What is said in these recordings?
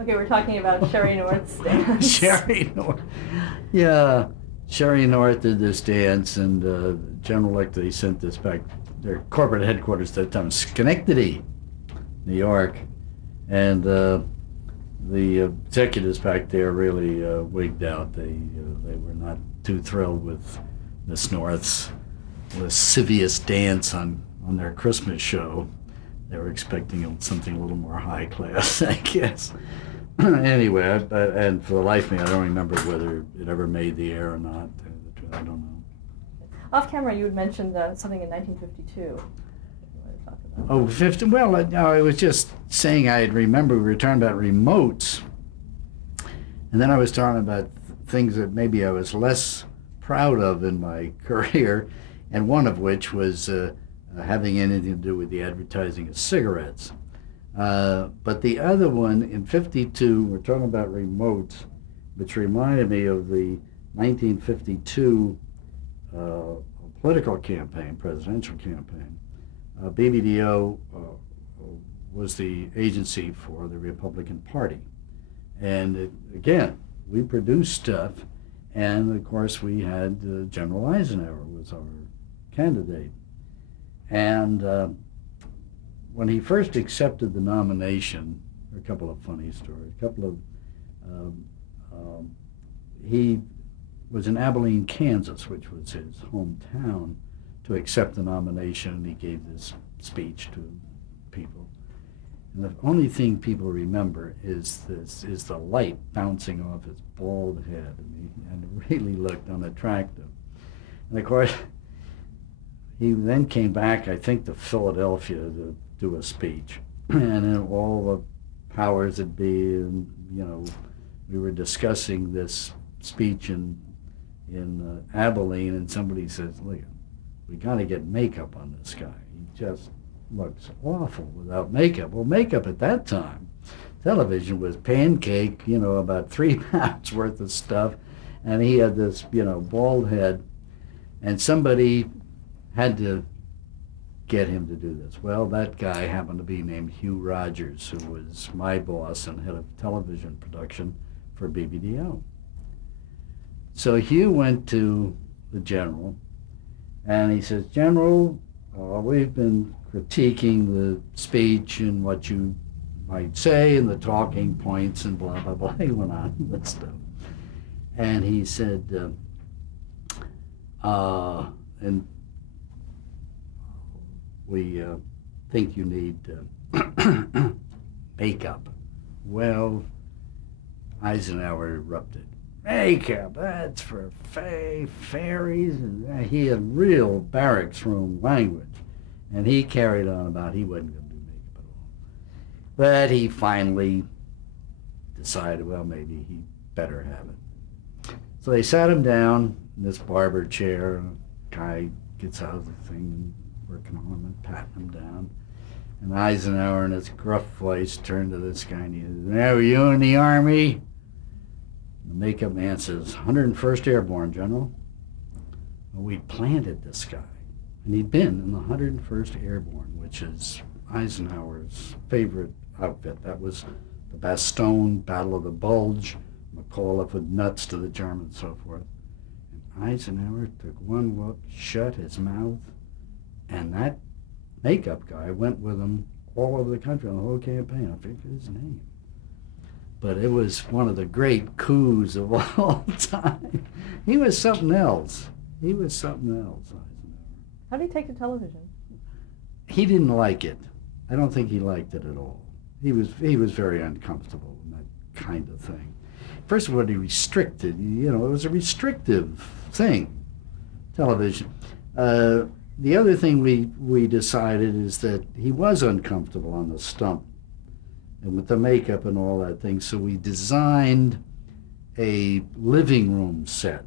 Okay, we're talking about Sherry North's dance. Sherry North. Yeah, Sherry North did this dance, and General Electric sent this back, their corporate headquarters at that time, Schenectady, New York. And the executives back there really wigged out. They were not too thrilled with Miss North's lascivious dance on their Christmas show. They were expecting something a little more high class, I guess. Anyway, and for the life of me, I don't remember whether it ever made the air or not. I don't know. Off camera, you had mentioned something in 1952. Oh, 50, well, I was just saying I had remembered we were talking about remotes. And then I was talking about things that maybe I was less proud of in my career, and one of which was having anything to do with the advertising of cigarettes. But the other one, in 52, we're talking about remotes, which reminded me of the 1952 political campaign, presidential campaign. BBDO was the agency for the Republican Party. And again, we produced stuff, and of course we had General Eisenhower was our candidate. And when he first accepted the nomination, a couple of funny stories, he was in Abilene, Kansas, which was his hometown, to accept the nomination, and he gave this speech to people. And the only thing people remember is the light bouncing off his bald head, and it really looked unattractive. And of course, he then came back, I think, to Philadelphia to do a speech, and then all the powers that be, and we were discussing this speech in Abilene, and somebody says, "Look, we got to get makeup on this guy. He just looks awful without makeup." Well, makeup at that time, television was pancake, about 3 pounds worth of stuff, and he had this, bald head, and somebody had to get him to do this. Well, that guy happened to be named Hugh Rogers, who was my boss and head of television production for BBDO. So Hugh went to the general, and he says, "General, we've been critiquing the speech and what you might say and the talking points and blah, blah, blah." He went on with stuff. And he said, and we think you need makeup. Well, Eisenhower erupted. "Makeup, that's for fairies." And he had real barracks room language. And he carried on about he wasn't going to do makeup at all. But he finally decided, well, maybe he better have it. So they sat him down in this barber chair, and a guy gets out of the thing and working on him and patting him down. And Eisenhower, in his gruff voice, turned to this guy and he said, "Now, were you in the Army?" The makeup man says, "101st Airborne, General." Well, we planted this guy. And he'd been in the 101st Airborne, which is Eisenhower's favorite outfit. That was the Bastogne, Battle of the Bulge, McAuliffe with nuts to the Germans, so forth. And Eisenhower took one look, shut his mouth, and that makeup guy went with him all over the country on the whole campaign. I forget his name. But it was one of the great coups of all time. He was something else. He was something else, Eisenhower. How did he take to television? He didn't like it. I don't think he liked it at all. He was very uncomfortable in that kind of thing. First of all, he restricted. It was a restrictive thing, television. The other thing we decided is that he was uncomfortable on the stump and with the makeup and all that thing, so we designed a living room set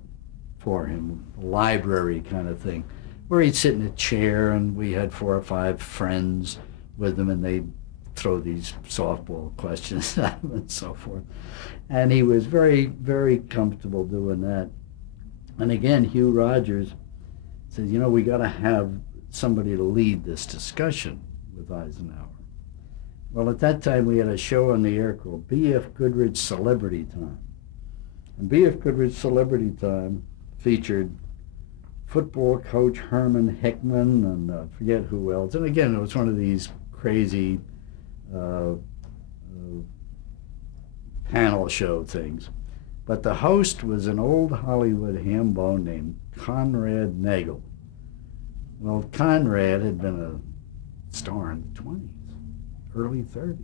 for him, a library kind of thing, where he'd sit in a chair, and we had 4 or 5 friends with him, and they'd throw these softball questions at him and so forth. And he was very, very comfortable doing that. And again, Hugh Rogers said, we got to have somebody to lead this discussion with Eisenhower. Well, at that time, we had a show on the air called B.F. Goodrich Celebrity Time. And B.F. Goodrich Celebrity Time featured football coach Herman Hickman and forget who else. And again, it was one of these crazy panel show things. But the host was an old Hollywood ham bone named Conrad Nagel. Well, Conrad had been a star in the 20s, early 30s.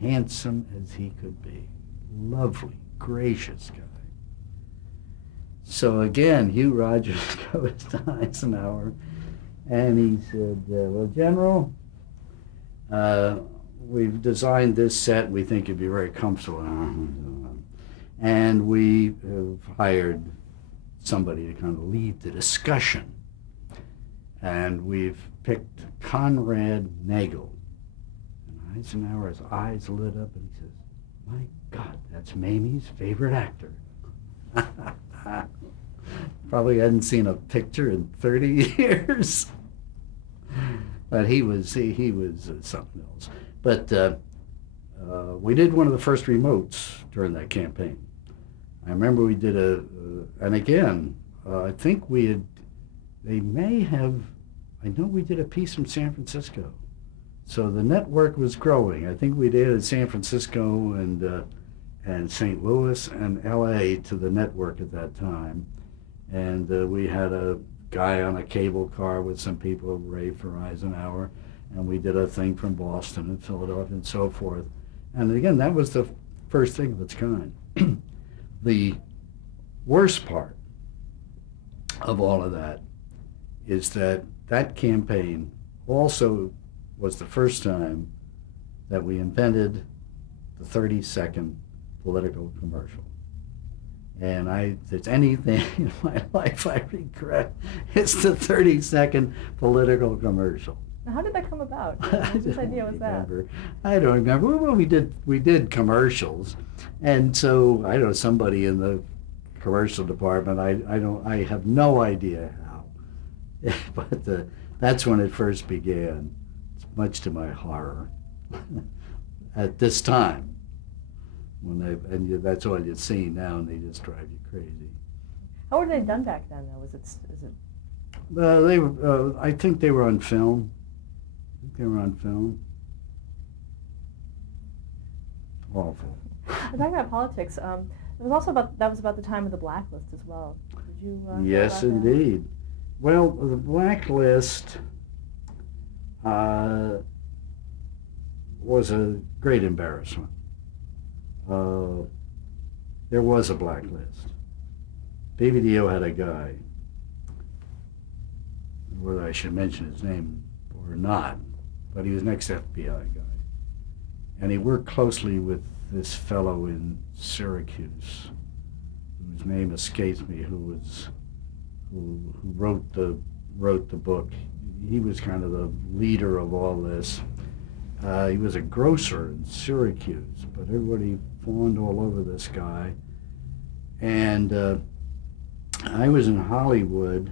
Handsome as he could be. Lovely, gracious guy. So again, Hugh Rogers goes to Eisenhower and he said, well, General, we've designed this set. We think you'd be very comfortable. And we have hired somebody to kind of lead the discussion. And we've picked Conrad Nagel. And Eisenhower's eyes lit up and he says, my God, that's Mamie's favorite actor. Probably hadn't seen a picture in 30 years. But he was something else. But we did one of the first remotes during that campaign. I remember we did and again, I think they may have, I know we did a piece from San Francisco. So the network was growing. I think we did San Francisco and St. Louis and LA to the network at that time. And we had a guy on a cable car with some people who raved for Eisenhower. And we did a thing from Boston and Philadelphia and so forth. And again, that was the first thing of its kind. The worst part of all of that is that campaign also was the first time that we invented the 30-second political commercial. And if there's anything in my life I regret, it's the 30-second political commercial. Now, how did that come about? Whose idea was that? I don't remember. Well, we did commercials, and so I don't know, somebody in the commercial department. I have no idea how, but that's when it first began. Much to my horror, at this time, that's all you've seen now, and they just drive you crazy. How were they done back then, though? They were. I think they were on film. Awful. Talking about politics, it was also about the time of the blacklist as well. Did you? Yes, indeed. Well, the blacklist was a great embarrassment. There was a blacklist. BBDO had a guy, whether I should mention his name or not, but he was an ex-FBI guy. And he worked closely with this fellow in Syracuse, whose name escapes me, who wrote the book. He was kind of the leader of all this. He was a grocer in Syracuse, but everybody fawned all over this guy. And I was in Hollywood,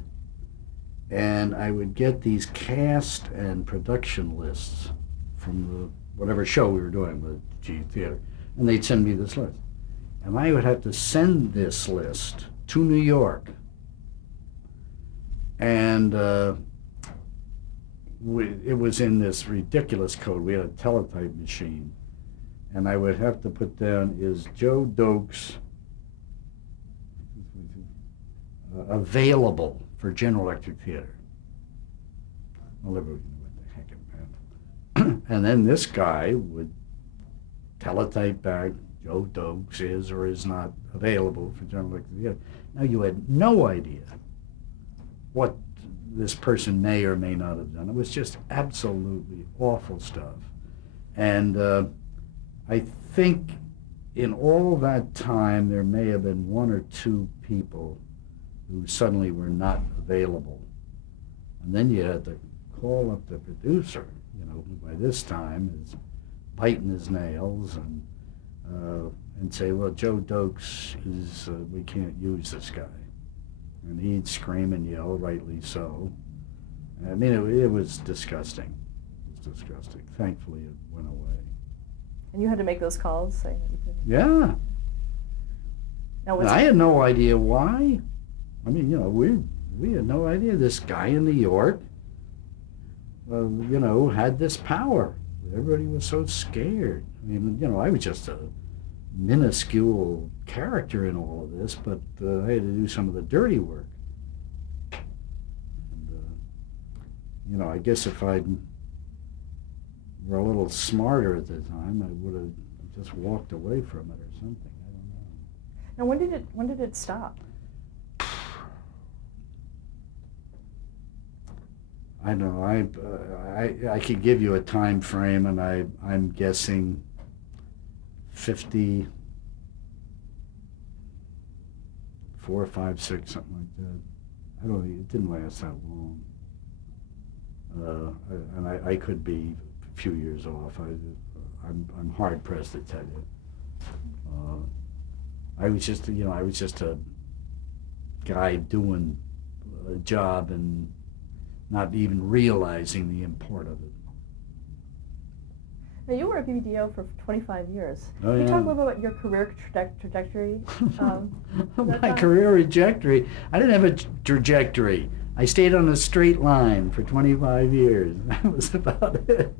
and I would get these cast and production lists from whatever show we were doing with G Theater, and they'd send me this list. And I would have to send this list to New York. And it was in this ridiculous code. We had a teletype machine, and I would have to put down, is Joe Dokes available for General Electric Theater? Well, everybody knew what the heck it meant. And then this guy would teletype back, Joe Dokes is or is not available for General Electric Theater. Now, you had no idea what this person may or may not have done. It was just absolutely awful stuff. And I think in all that time, there may have been one or two people who suddenly were not available. And then you had to call up the producer, who by this time is biting his nails, and say, well, Joe Dokes is, we can't use this guy. And he'd scream and yell, rightly so. I mean, it was disgusting. It was disgusting. Thankfully, it went away. And you had to make those calls saying that you couldn't. Yeah. Now, And I had no idea why. I mean, you know, we had no idea this guy in New York, you know, had this power. Everybody was so scared. I mean, you know, I was just a minuscule character in all of this, but I had to do some of the dirty work. And, you know, I guess if I'd were a little smarter at the time, I would have just walked away from it or something. I don't know. Now, when did it stop? I don't know. I could give you a time frame, and I'm guessing 54, 5, 6, something like that. I don't think it didn't last that long. And I could be a few years off. I'm hard pressed to tell you. I was just a guy doing a job and not even realizing the import of it. Now, you were a BBDO for 25 years. Oh, Can you yeah. talk a little bit about your career trajectory? My career trajectory? I didn't have a trajectory. I stayed on a straight line for 25 years. That was about it.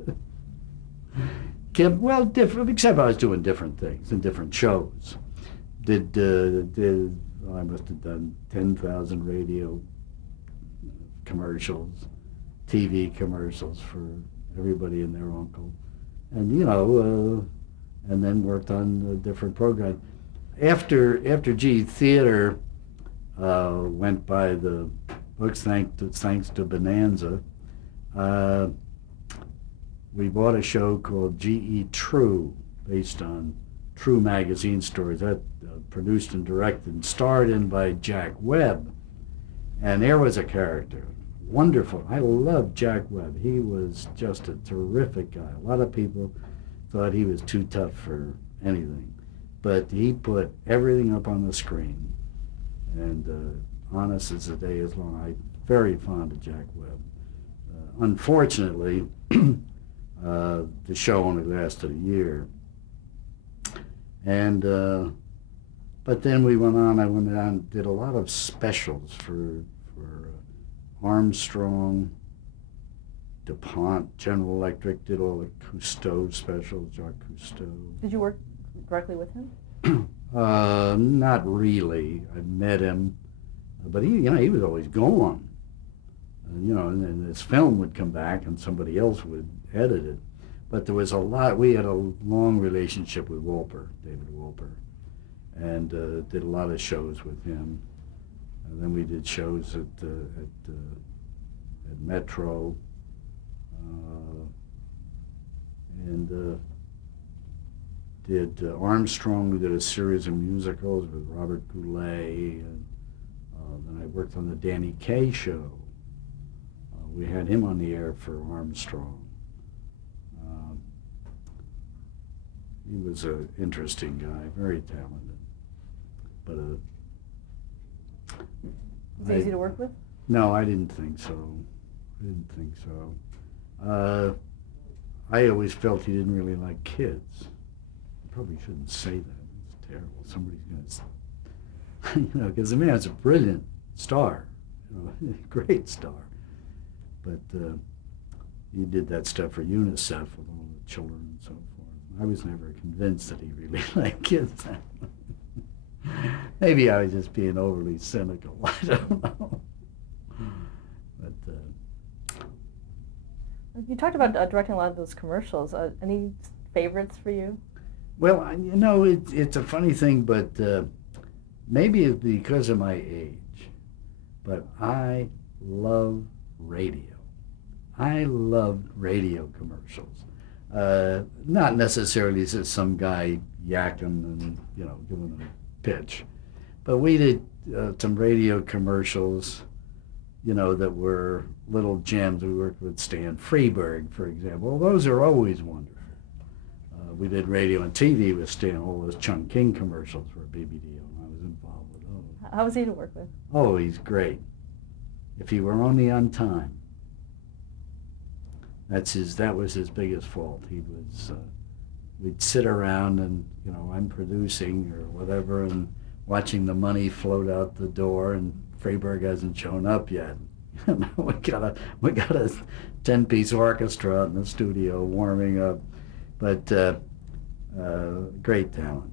Well, except I was doing different things in different shows. I must have done 10,000 radio commercials, TV commercials for everybody and their uncle, and you know, and then worked on different programs. After G Theater went by the books, thanks to Bonanza, we bought a show called G.E. True, based on true magazine stories. That produced and directed and starred in by Jack Webb, and there was a character. Wonderful. I loved Jack Webb. He was just a terrific guy. A lot of people thought he was too tough for anything, but he put everything up on the screen. And honest as the day is long, I'm very fond of Jack Webb. Unfortunately, the show only lasted a year. And but then we went on. I went on and did a lot of specials for Armstrong, DuPont, General Electric, did all the Cousteau specials, Jacques Cousteau. Did you work directly with him? Not really. I met him, but he was always gone. And then his film would come back and somebody else would edit it. But there was we had a long relationship with David Wolper, and did a lot of shows with him. And then we did shows at Metro, and did Armstrong. We did a series of musicals with Robert Goulet, and then I worked on the Danny Kaye show. We had him on the air for Armstrong. He was an interesting guy, very talented, but Was he easy to work with? No, I didn't think so. I always felt he didn't really like kids. I probably shouldn't say that. It's terrible. Somebody's going to, because the man's a brilliant star, great star. But he did that stuff for UNICEF with all the children and so forth. I was never convinced that he really liked kids. Maybe I was just being overly cynical. I don't know. But you talked about directing a lot of those commercials. Any favorites for you? Well, it's a funny thing, but maybe it's because of my age, but I love radio. I loved radio commercials. Not necessarily just some guy yakking and doing a pitch, but we did some radio commercials, that were little gems. We worked with Stan Freberg, for example. Those are always wonderful. We did radio and TV with Stan. All those Chung King commercials were BBDO, and I was involved with those. How was he to work with? Oh, he's great. If he were only on time. That was his biggest fault. He was, we'd sit around and, you know, I'm producing or whatever and watching the money float out the door, and Freiberg hasn't shown up yet. We got a 10-piece orchestra in the studio warming up, but great talent,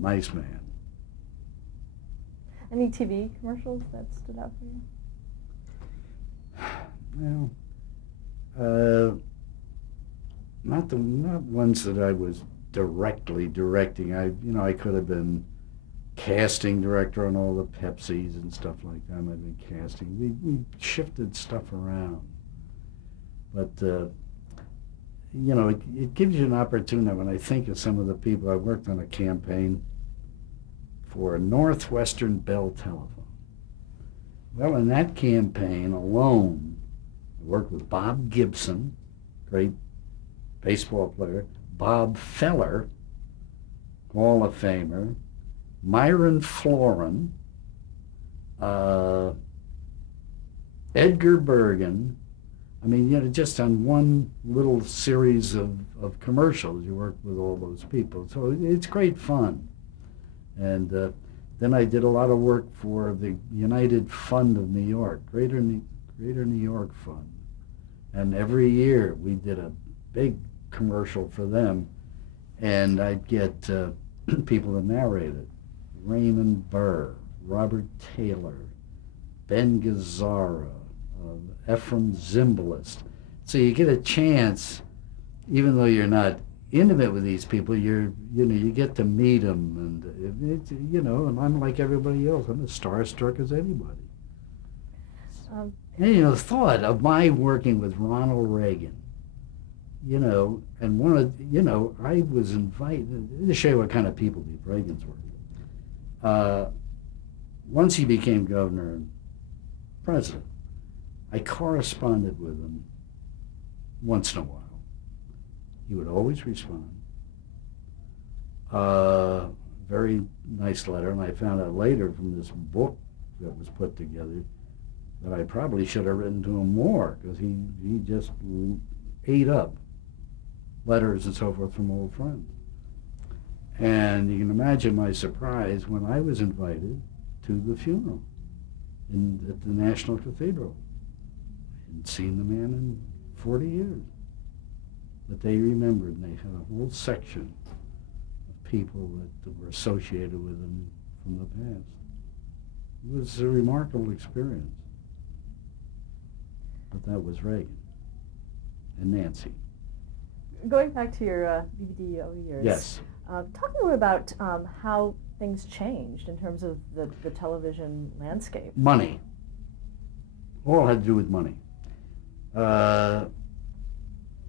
nice man. Any TV commercials that stood out for you? Well, not ones that I was directly directing. I could have been casting director on all the Pepsis and stuff like that. I've been casting. We shifted stuff around, but it gives you an opportunity. When I think of some of the people, I worked on a campaign for Northwestern Bell Telephone. Well, in that campaign alone, I worked with Bob Gibson, great baseball player, Bob Feller, Hall of Famer, Myron Florin, Edgar Bergen. I mean, just on one little series of commercials, you work with all those people. So it's great fun. And then I did a lot of work for the United Fund of New York, Greater New York Fund. And every year we did a big commercial for them, and I'd get people to narrate it. Raymond Burr, Robert Taylor, Ben Gazzara, Ephraim Zimbalist. So you get a chance, even though you're not intimate with these people, you get to meet them, and and I'm like everybody else. I'm as starstruck as anybody. And the thought of my working with Ronald Reagan, and I was invited to show you what kind of people these Reagans were. Once he became governor and president, I corresponded with him once in a while. He would always respond. Very nice letter, and I found out later from this book that was put together that I probably should have written to him more, because he just ate up letters and so forth from old friends. And you can imagine my surprise when I was invited to the funeral at the National Cathedral. I hadn't seen the man in 40 years. But they remembered, and they had a whole section of people that were associated with him from the past. It was a remarkable experience. But that was Reagan and Nancy. Going back to your BBDO years, yes. Talk a little about how things changed in terms of the television landscape. Money. All had to do with money.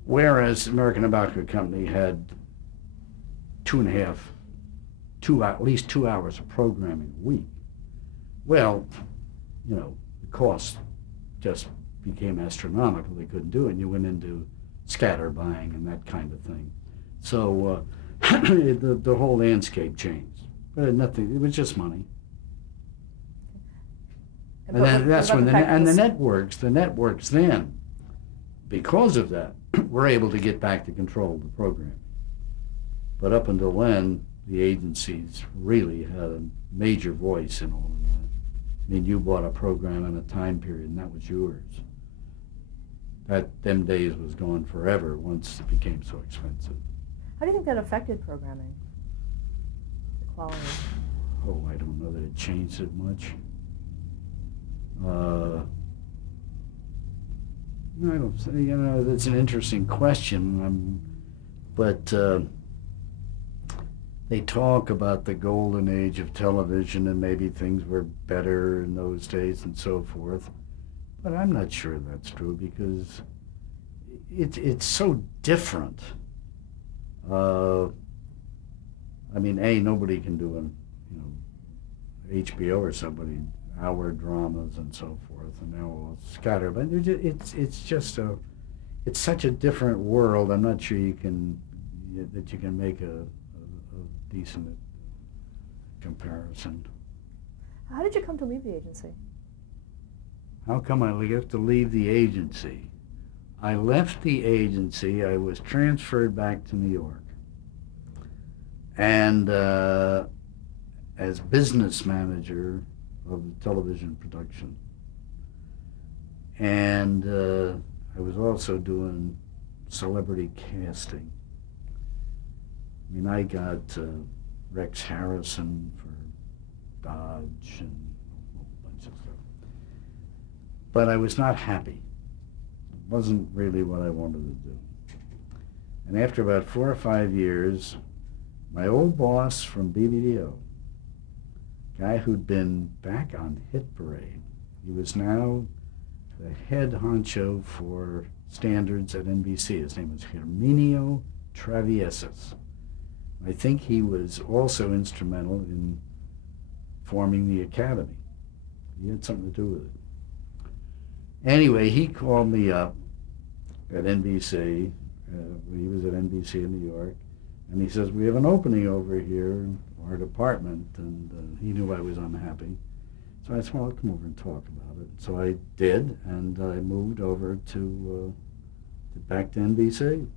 Whereas American Tobacco Company had at least 2 hours of programming a week. Well, the cost just became astronomical. They couldn't do it, and you went into scatter buying and that kind of thing. So the whole landscape changed. But nothing. It was just money. And that's when the networks then, because of that, were able to get back to control of the program. But up until then, the agencies really had a major voice in all of that. I mean, you bought a program in a time period, and that was yours. Them days was gone forever once it became so expensive. How do you think that affected programming? The quality? Oh, I don't know that it changed it much. I don't say, that's an interesting question. But they talk about the golden age of television, and maybe things were better in those days and so forth. But I'm not sure that's true, because it's so different. I mean, nobody can do HBO or somebody hour dramas and so forth, and they're all scattered. But it's such a different world. I'm not sure you can make a decent comparison. How did you come to leave the agency? How come I have to leave the agency? I left the agency. I was transferred back to New York. And as business manager of the television production. And I was also doing celebrity casting. I mean, I got Rex Harrison for Dodge and a whole bunch of stuff. But I was not happy. It wasn't really what I wanted to do. And after about 4 or 5 years, my old boss from BBDO, guy who'd been back on Hit Parade, he was now the head honcho for standards at NBC. His name was Herminio Travieses. I think he was also instrumental in forming the Academy. He had something to do with it. Anyway, he called me up at NBC. He was at NBC in New York. And he says, we have an opening over here in our department. And he knew I was unhappy. So I said, well, I'll come over and talk about it. So I did, and I moved over to back to NBC.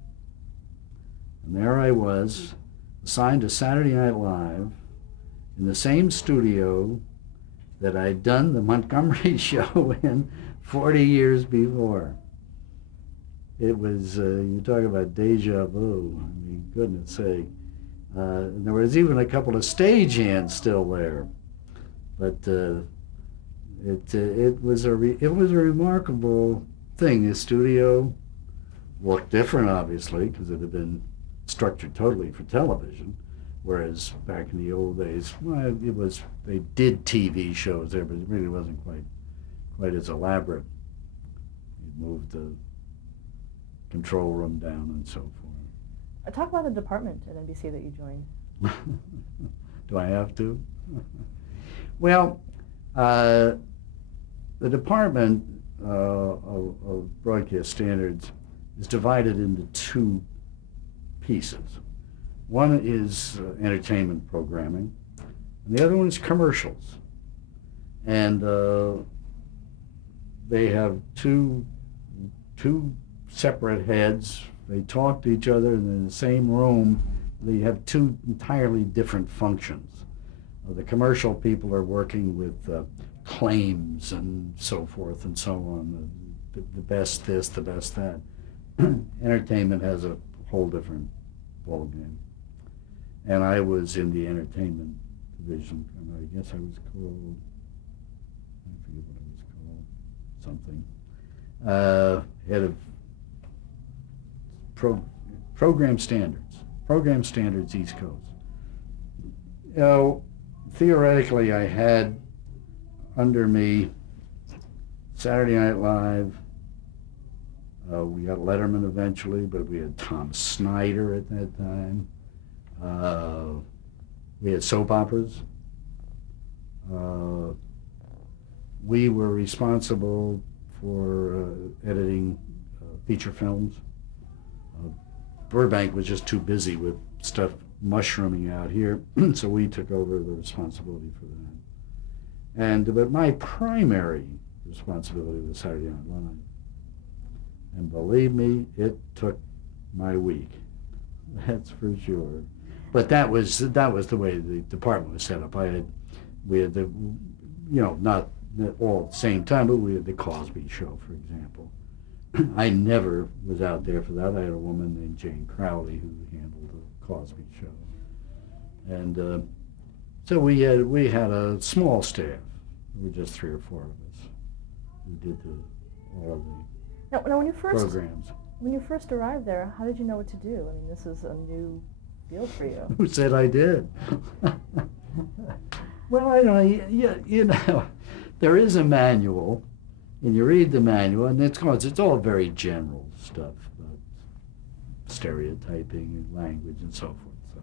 And there I was, assigned to Saturday Night Live in the same studio that I'd done the Montgomery show in 40 years before. It was, you talk about deja vu, I mean, goodness sake. There was even a couple of stagehands still there. But it was a remarkable thing. The studio looked different, obviously, because it had been structured totally for television, whereas back in the old days, well, they did TV shows there, but it really wasn't quite as elaborate. You moved the control room down and so forth. Talk about the department at NBC that you joined. Do I have to? Well, the Department of Broadcast Standards is divided into two pieces. One is entertainment programming, and the other one is commercials. And they have two separate heads. They talk to each other in the same room. They have two entirely different functions. The commercial people are working with claims and so forth and so on, the best this, the best that. Entertainment has a whole different ballgame. And I was in the entertainment division, and I guess I was called, I forget what I was called, something. Head of program standards East Coast. You know, theoretically, I had under me Saturday Night Live. We got Letterman eventually, but we had Tom Snyder at that time. We had soap operas. We were responsible for editing feature films. Burbank was just too busy with stuff mushrooming out here, so we took over the responsibility for that. But my primary responsibility was Saturday Night Live. And believe me, it took my week. That's for sure. But that was the way the department was set up. We had the, not all at the same time, but we had the Cosby Show, for example. I never was out there for that. I had a woman named Jane Crowley who handled the Cosby Show. And so we had a small staff. There were just 3 or 4 of us who did all of the Now, when you programs. When you first arrived there, how did you know what to do? I mean, this is a new field for you. Who said I did? Well, I don't know. There is a manual, and you read the manual, and it's all very general stuff, stereotyping and language and so forth. So,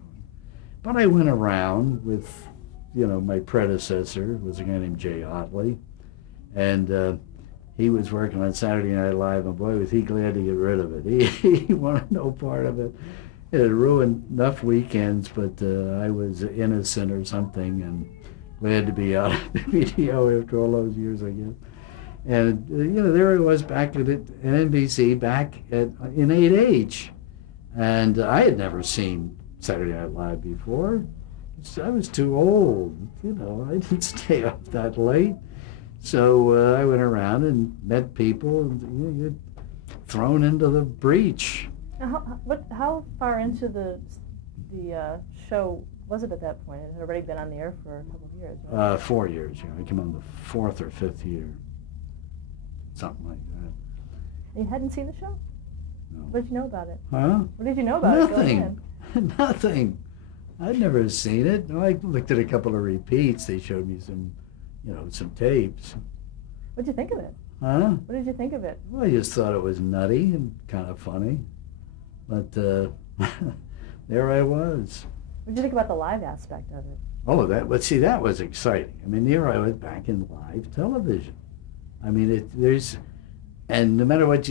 but I went around with, my predecessor was a guy named Jay Otley, and he was working on Saturday Night Live, and boy, was he glad to get rid of it. He wanted no part of it. It had ruined enough weekends, but I was innocent or something, and glad to be out of the video after all those years, I guess. And, there it was back at NBC, back in 8H. And I had never seen Saturday Night Live before. I was too old, I didn't stay up that late. So I went around and met people, and you're thrown into the breach. How far into the show was it at that point? It had already been on the air for a couple of years, right? 4 years, I came on the fourth or fifth year, something like that. And you hadn't seen the show? No. What did you know about it? Huh? What did you know about it going Nothing. in? Nothing. I'd never seen it. I looked at a couple of repeats. They showed me some, some tapes. What did you think of it? Huh? What did you think of it? Well, I just thought it was nutty and kind of funny. But there I was. What did you think about the live aspect of it? Oh, that was exciting. I mean, here I was back in live television. I mean, and no matter what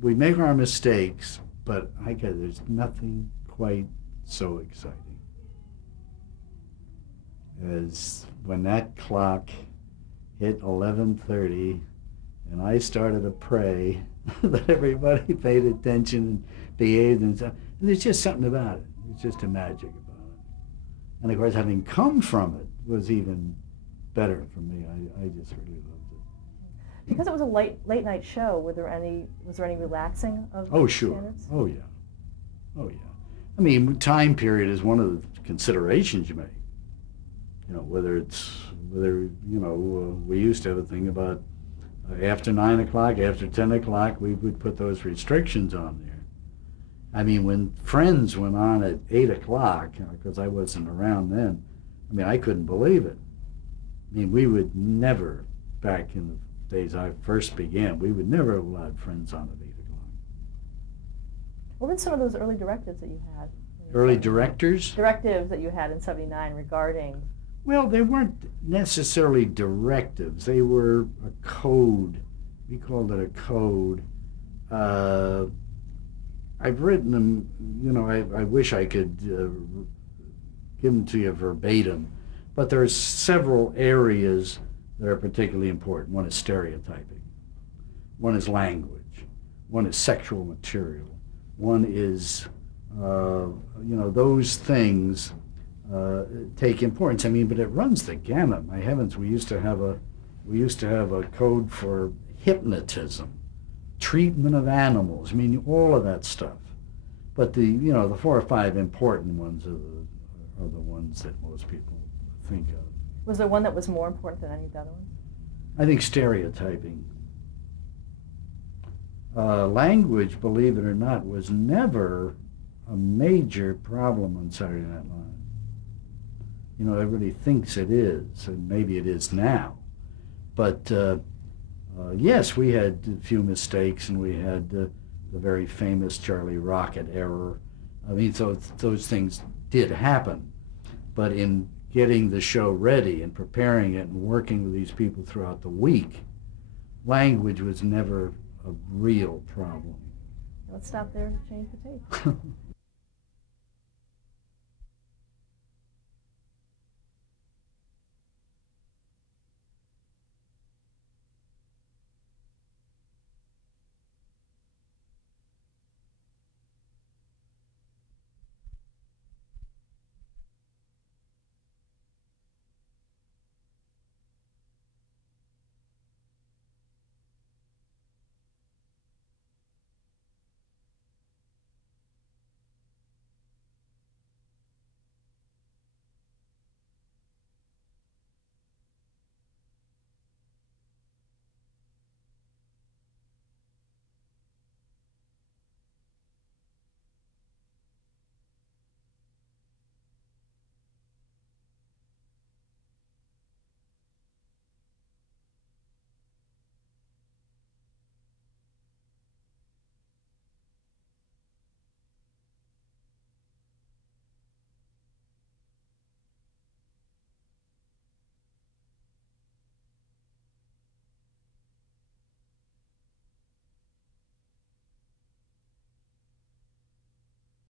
we make our mistakes, but there's nothing quite so exciting as when that clock hit 11:30 and I started to pray that everybody paid attention and behaved and stuff. And there's just something about it. It's just a magic about it. And of course, having come from it was even better for me. I just really loved it. Because it was a late night show, was there any relaxing of standards? Oh yeah. Oh yeah. I mean, time period is one of the considerations you make. Whether we used to have a thing about after 9 o'clock, after 10 o'clock, we would put those restrictions on there. I mean, when Friends went on at 8 o'clock, because I wasn't around then, I mean, I couldn't believe it. I mean, we would never, back in the days I first began, we would never have allowed Friends on at 8 o'clock. What were some of those early directives that you had? Early directors? Directives that you had in '79 regarding... Well, they weren't necessarily directives. They were a code. We called it a code. I've written them, I wish I could give them to you verbatim, but there are several areas that are particularly important. One is stereotyping. One is language. One is sexual material. One is, those things take importance. I mean, but it runs the gamut. My heavens, we used to have a code for hypnotism, treatment of animals. I mean, all of that stuff. But the 4 or 5 important ones are the ones that most people think of. Was there one that was more important than any of the other ones? I think stereotyping. Language, believe it or not, was never a major problem on Saturday Night Live. Everybody thinks it is, and maybe it is now. But yes, we had a few mistakes, and we had the very famous Charlie Rocket error. I mean, so those things did happen. But in getting the show ready and preparing it and working with these people throughout the week, language was never a real problem. Let's stop there to change the tape.